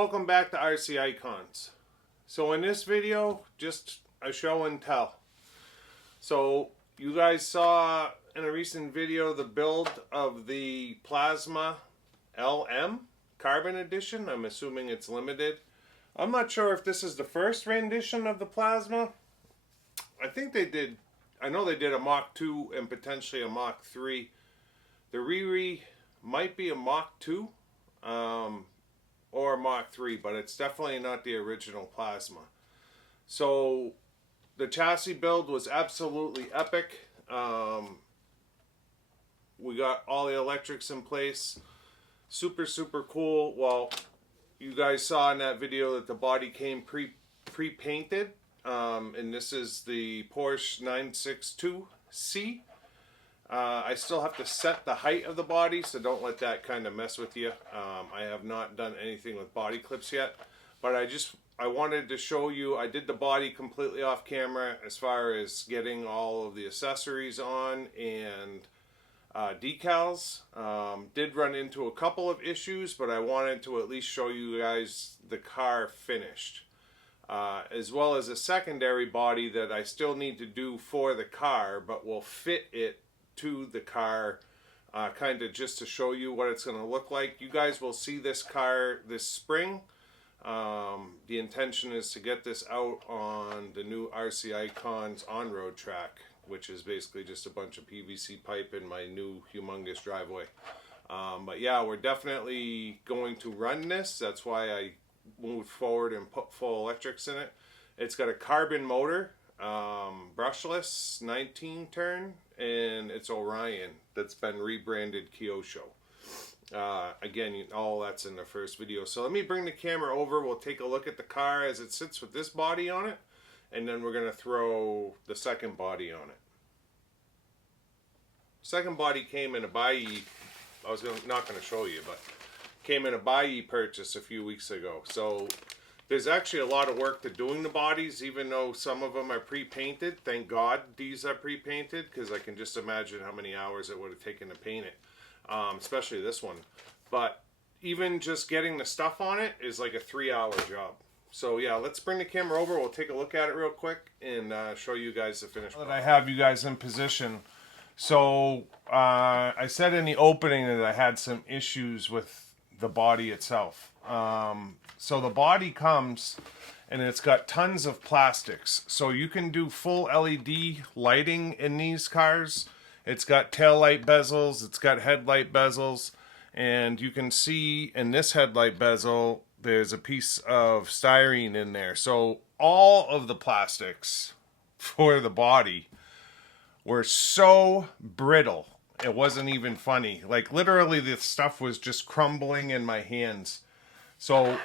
welcome back to RC Icons. So in this video, just a show and tell. So you guys saw in a recent video the build of the Plazma LM Carbon Edition. I'm assuming it's limited. I'm not sure if this is the first rendition of the Plazma. I think they did, I know they did a Mach 2 and potentially a Mach 3. The Riri might be a Mach 2. Or Mach 3, but it's definitely not the original Plazma. So the chassis build was absolutely epic. We got all the electrics in place. Super cool. Well, you guys saw in that video that the body came pre-painted. And this is the Porsche 962C. I still have to set the height of the body, so don't let that kind of mess with you. I have not done anything with body clips yet, but I wanted to show you, I did the body completely off camera as far as getting all of the accessories on and decals. Did run into a couple of issues, but I wanted to at least show you guys the car finished. As well as a secondary body that I still need to do for the car, but will fit it to the car, kind of just to show you what it's going to look like. You guys will see this car this spring. The intention is to get this out on the new RC Icons on-road track, which is basically just a bunch of PVC pipe in my new humongous driveway. But yeah, we're definitely going to run this. That's why I moved forward and put full electrics in it. It's got a carbon motor, brushless 19 turn, and it's Orion that's been rebranded Kyosho. Again, all that's in the first video. So let me bring the camera over. We'll take a look at the car as it sits with this body on it, and then we're going to throw the second body on it. Second body came in a Bayi. I was not going to show you, but came in a Bayi purchase a few weeks ago. So there's actually a lot of work to doing the bodies, even though some of them are pre-painted. Thank God these are pre-painted, because I can just imagine how many hours it would have taken to paint it, especially this one. But even just getting the stuff on it is like a 3-hour job. So yeah, let's bring the camera over. We'll take a look at it real quick and show you guys the finished product. I have you guys in position. So I said in the opening that I had some issues with the body itself. So the body comes and it's got tons of plastics. So you can do full LED lighting in these cars. It's got tail light bezels, it's got headlight bezels, and you can see in this headlight bezel there's a piece of styrene in there. So all of the plastics for the body were so brittle, it wasn't even funny. Like literally the stuff was just crumbling in my hands. So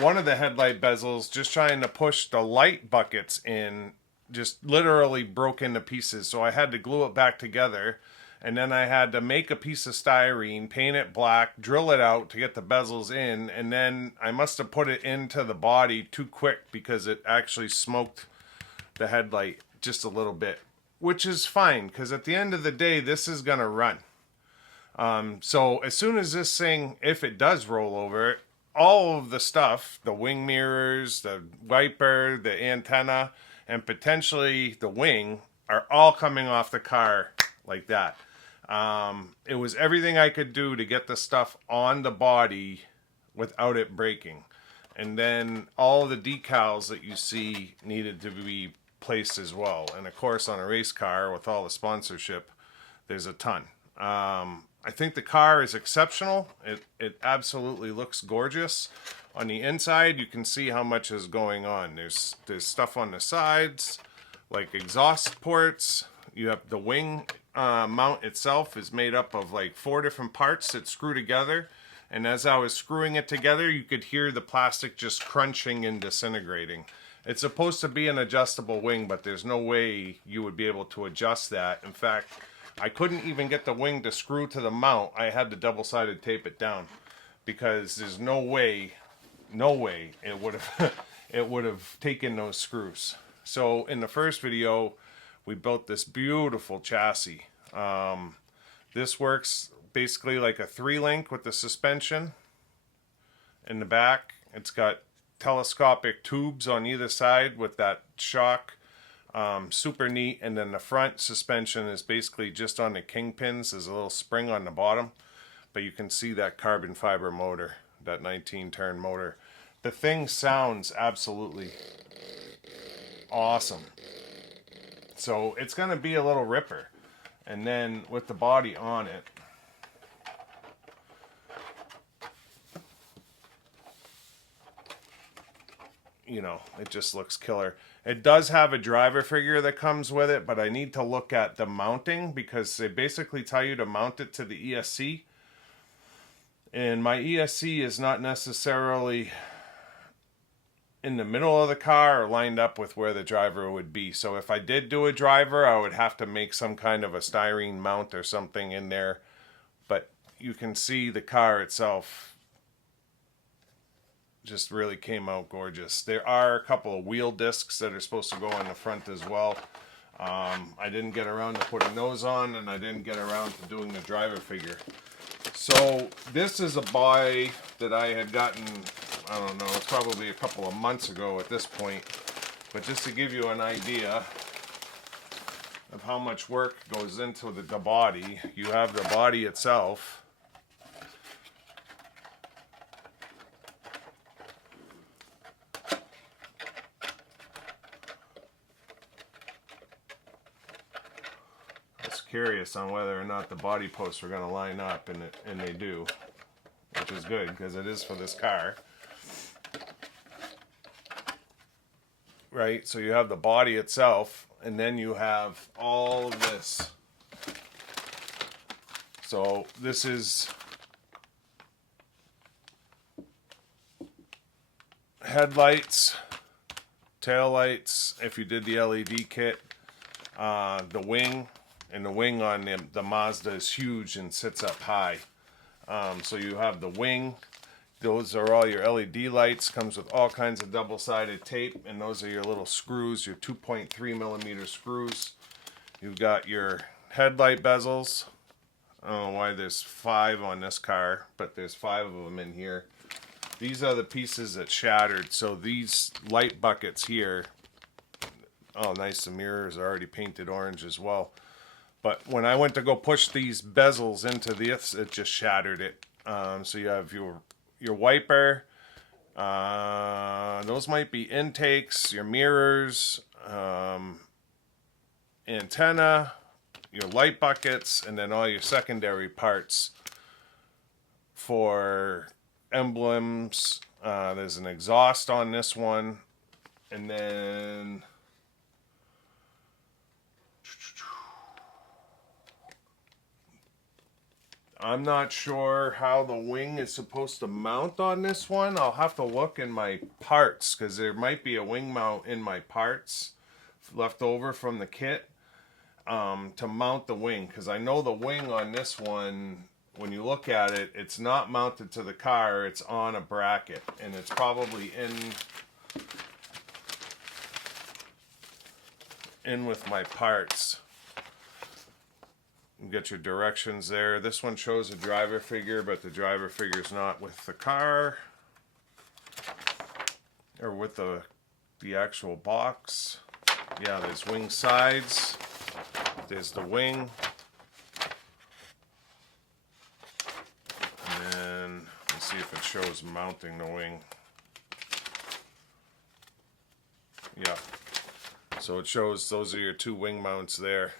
one of the headlight bezels, just trying to push the light buckets in, just literally broke into pieces. So I had to glue it back together, and then I had to make a piece of styrene, paint it black, drill it out to get the bezels in, and then I must have put it into the body too quick because it actually smoked the headlight just a little bit, which is fine because at the end of the day this is gonna run. So as soon as this thing, if it does roll over, all of the stuff, the wing mirrors, the wiper, the antenna, and potentially the wing are all coming off the car like that. It was everything I could do to get the stuff on the body without it breaking. And then all the decals that you see needed to be placed as well. And of course on a race car with all the sponsorship, there's a ton. I think the car is exceptional. It absolutely looks gorgeous. On the inside, you can see how much is going on. There's stuff on the sides, like exhaust ports. You have the wing mount itself is made up of like 4 different parts that screw together. And as I was screwing it together, you could hear the plastic just crunching and disintegrating. It's supposed to be an adjustable wing, but there's no way you would be able to adjust that. In fact, I couldn't even get the wing to screw to the mount. I had to double-sided tape it down because there's no way it would have taken those screws. So in the first video, we built this beautiful chassis. This works basically like a 3-link with the suspension in the back, It's got telescopic tubes on either side with that shock. Super neat. And then the front suspension is basically just on the kingpins. There's a little spring on the bottom, but you can see that carbon fiber motor, that 19-turn motor. The thing sounds absolutely awesome. So it's going to be a little ripper. And then with the body on it, you know, it just looks killer. It does have a driver figure that comes with it, but I need to look at the mounting because they basically tell you to mount it to the ESC. And my ESC is not necessarily in the middle of the car or lined up with where the driver would be. So if I did do a driver, I would have to make some kind of a styrene mount or something in there. But you can see the car itself just really came out gorgeous. There are a couple of wheel discs that are supposed to go on the front as well. I didn't get around to putting those on, and I didn't get around to doing the driver figure. So this is a buy that I had gotten, I don't know, it's probably a couple of months ago at this point. But just to give you an idea of how much work goes into the body, you have the body itself. Curious on whether or not the body posts are going to line up, and they do, which is good because it is for this car, right? So you have the body itself, and then you have all of this. So this is headlights, tail lights if you did the LED kit, the wing. And the wing on the Mazda is huge and sits up high. So you have the wing. Those are all your LED lights. Comes with all kinds of double-sided tape. And those are your little screws, your 2.3 millimeter screws. You've got your headlight bezels. I don't know why there's 5 on this car, but there's 5 of them in here. These are the pieces that shattered. So these light buckets here. Oh, nice. The mirrors are already painted orange as well. But when I went to go push these bezels into this, it just shattered it. So you have your wiper. Those might be intakes, your mirrors, antenna, your light buckets, and then all your secondary parts for emblems. There's an exhaust on this one. And then I'm not sure how the wing is supposed to mount on this one. I'll have to look in my parts because there might be a wing mount in my parts left over from the kit to mount the wing. Because I know the wing on this one, when you look at it, it's not mounted to the car. It's on a bracket, and it's probably in with my parts. You get your directions there. This one shows a driver figure, but the driver figure is not with the car or with the actual box. Yeah, there's wing sides. There's the wing. And then let's see if it shows mounting the wing. Yeah. So it shows those are your 2 wing mounts there.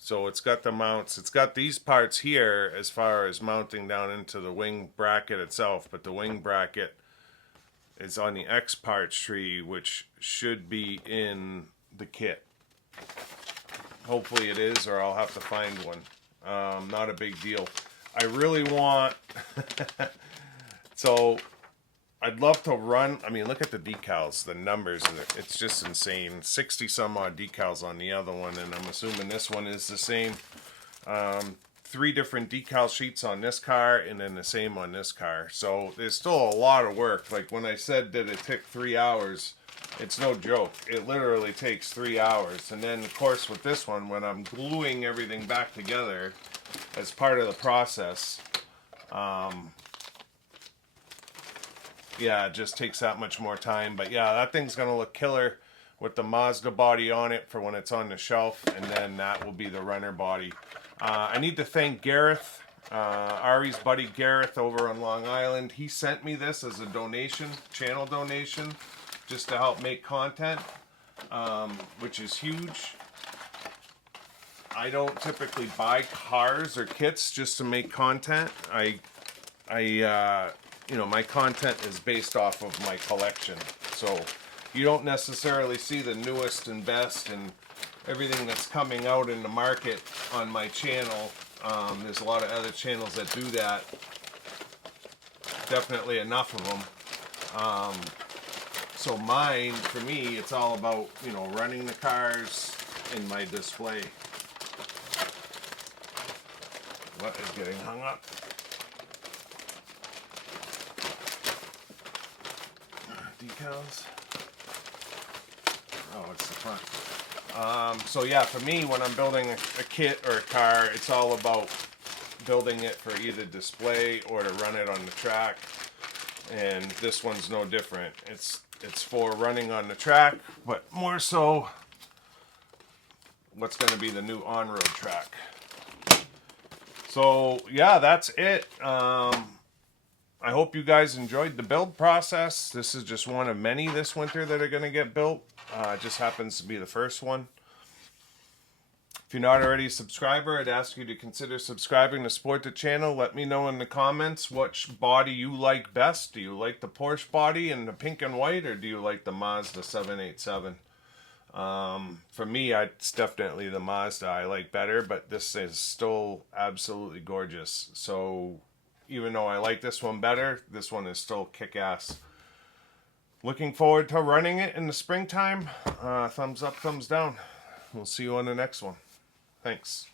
So it's got the mounts. It's got these parts here as far as mounting down into the wing bracket itself, but the wing bracket is on the X parts tree, which should be in the kit. Hopefully it is, or I'll have to find one. Not a big deal. I really want... So I'd love to run... I mean, look at the decals, the numbers. It's just insane. 60 some odd decals on the other one, and I'm assuming this one is the same. 3 different decal sheets on this car, and then the same on this car. So there's still a lot of work. Like when I said that it took 3 hours, it's no joke. It literally takes 3 hours. And then, of course, with this one, when I'm gluing everything back together as part of the process... yeah, it just takes that much more time. But yeah, that thing's gonna look killer with the Mazda body on it for when it's on the shelf, and then that will be the runner body. I need to thank Gareth, Ari's buddy Gareth over on Long Island. He sent me this as a donation, channel donation, just to help make content, which is huge. I don't typically buy cars or kits just to make content. You know, my content is based off of my collection. So you don't necessarily see the newest and best and everything that's coming out in the market on my channel. There's a lot of other channels that do that. Definitely enough of them. So mine, for me, it's all about, you know, running the cars in my display. What is getting hung up? Decals. Oh, it's the front. So yeah, for me, when I'm building a kit or a car, it's all about building it for either display or to run it on the track. And this one's no different. It's for running on the track, but more so what's going to be the new on-road track. So yeah, that's it. I hope you guys enjoyed the build process. This is just one of many this winter that are going to get built. It just happens to be the first one. If you're not already a subscriber, I'd ask you to consider subscribing to support the channel. Let me know in the comments which body you like best. Do you like the Porsche body in the pink and white, or do you like the Mazda 787? For me, it's definitely the Mazda I like better, but this is still absolutely gorgeous. So even though I like this one better, this one is still kick-ass. Looking forward to running it in the springtime. Thumbs up, thumbs down. We'll see you on the next one. Thanks.